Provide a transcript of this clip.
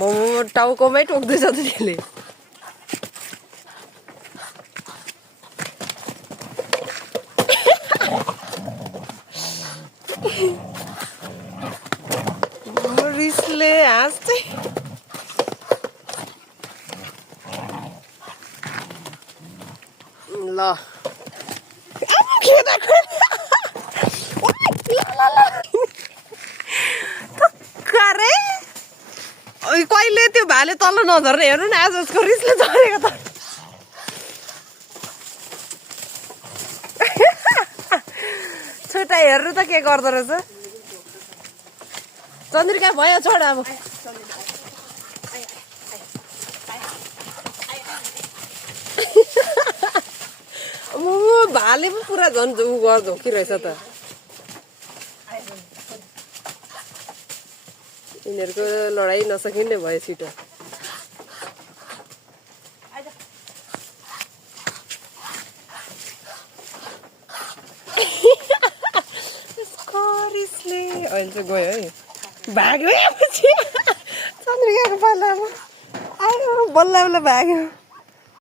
म टाउकोमै टोक्दैछ त त्यसले रिसले हाँस्दै ल कहिले त्यो भाले तल नझर्ने हेर्नु न आज उसको रिसले झरेको त छोटा हेर्नु त के गर्दो रहेछ चन्द्रिका भयो छोड अब भाले पो पुरा झन् उ गर्दो कि रहेछ त यिनीहरूको लडाई नसकिने भयो छिटो रिसले अहिले चाहिँ गयो है भाग्यो पछि चन्द्रिकाको पालामा आयो बल्ल बल्ल भाग्यो